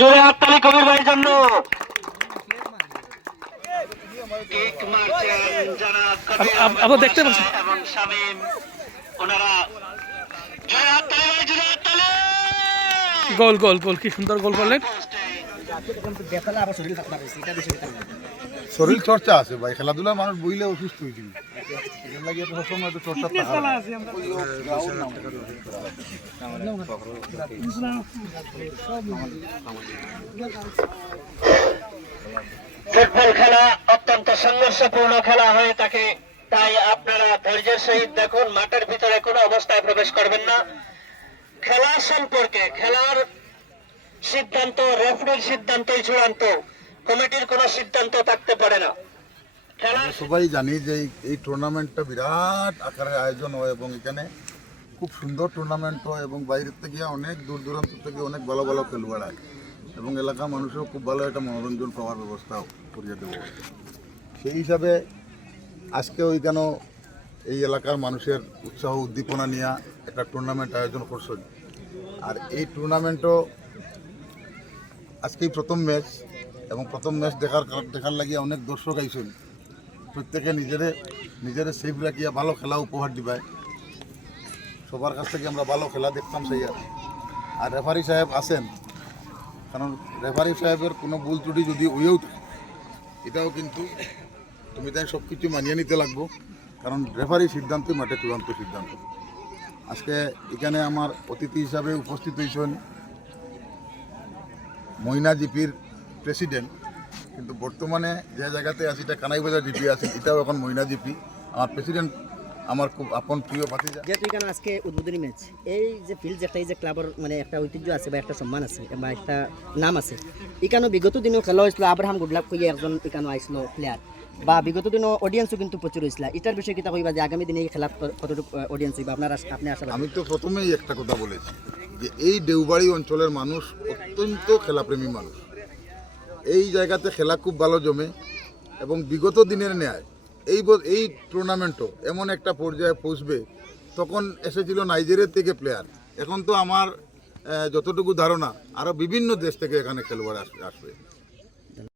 জোরে হাততালি কবির ভাইয়ের জন্য। আবার দেখতে পাচ্ছি এবং শামীম ওনারা জোরে হাততালি ভাই, জোরে হাততালি। গোল গোল গোল, কি সুন্দর গোল করলেন। শরীর চর্চা আছে ভাই, খেলাধুলা মানুষ বইলে অসুস্থ হয়েছিল, সবসময় তো চর্চা ফুটবল খেলা অত্যন্ত সংঘর্ষপূর্ণ খেলা হয়ে থাকে, তাই আপনারা ধৈর্যের সহিত দেখুন। মাঠের ভিতরে কোনো অবস্থায় প্রবেশ করবেন না। খেলা সম্পর্কে খেলার সিদ্ধান্ত রেফারির সিদ্ধান্তই চূড়ান্ত, কমিটির কোনো সিদ্ধান্ত থাকতে পারে না। সবাই জানি যে এই টুর্নামেন্টটা বিরাট আকারে আয়োজন হয় এবং এখানে খুব সুন্দর টুর্নামেন্ট হয় এবং বাইরের থেকে অনেক দূর দূরান্ত থেকে অনেক ভালো ভালো খেলোয়াড় হয় এবং এলাকার মানুষও খুব ভালো একটা মনোরঞ্জন পাওয়ার ব্যবস্থা করিয়ে দেবো। সেই হিসাবে আজকে ওইখানে এই এলাকার মানুষের উৎসাহ উদ্দীপনা নিয়ে একটা টুর্নামেন্ট আয়োজন করছেন। আর এই টুর্নামেন্টও আজকেই প্রথম ম্যাচ এবং প্রথম ম্যাচ দেখার লাগিয়ে অনেক দর্শক আইসেন। প্রত্যেকে নিজেরে সেফ রাখিয়া ভালো খেলা উপহার দিবায়, সবার কাছ থেকে আমরা ভালো খেলা দেখতাম সেই। আর রেফারি সাহেব আছেন, কারণ রেফারি সাহেবের কোনো ভুল ত্রুটি যদি হয়েও থাকে এটাও কিন্তু তুমি তাই সব কিছু মানিয়ে নিতে লাগবো, কারণ রেফারির সিদ্ধান্তই মাঠে চূড়ান্ত সিদ্ধান্ত। আজকে এখানে আমার অতিথি হিসাবে উপস্থিত হয়েছেন ময়না জিপির প্রেসিডেন্ট, কিন্তু বর্তমানে যে জায়গাতে আছি এটা কানাইবাজার জিপি আছে, এটাও এখন ময়না জিপি। আমার প্রেসিডেন্ট আমার খুব আপন প্রিয় ভাতিজা। যেহেতু এখানে আজকে উদ্বোধনী ম্যাচ, এই যে ফিল্ড একটা, এই যে ক্লাবের মানে একটা ঐতিহ্য আছে বা একটা সম্মান আছে বা একটা নাম আছে, এখানে বিগত দিনেও খেলা হয়েছিল। আব্রাহাম গুডলাক কইয়া একজন এখানে আইছিল প্লেয়ার, বা বিগত দিনও অডিয়েন্সও কিন্তু প্রচুর হয়েছিল। এটার বিষয়ে কিতা কইবা যে আগামী দিনে এই খেলা কতটুকু অডিয়েন্স হইবা আপনি আশা? আমি তো প্রথমেই একটা কথা বলেছি যে এই দেওবাড়ি অঞ্চলের মানুষ অত্যন্ত খেলাপ্রেমী মানুষ। এই জায়গাতে খেলা খুব ভালো জমে এবং বিগত দিনের ন্যায় এই টুর্নামেন্টও এমন একটা পর্যায়ে পৌঁছবে। তখন এসেছিল নাইজেরিয়া থেকে প্লেয়ার, এখন তো আমার যতটুকু ধারণা আরও বিভিন্ন দেশ থেকে এখানে খেলোয়াড় আসবে।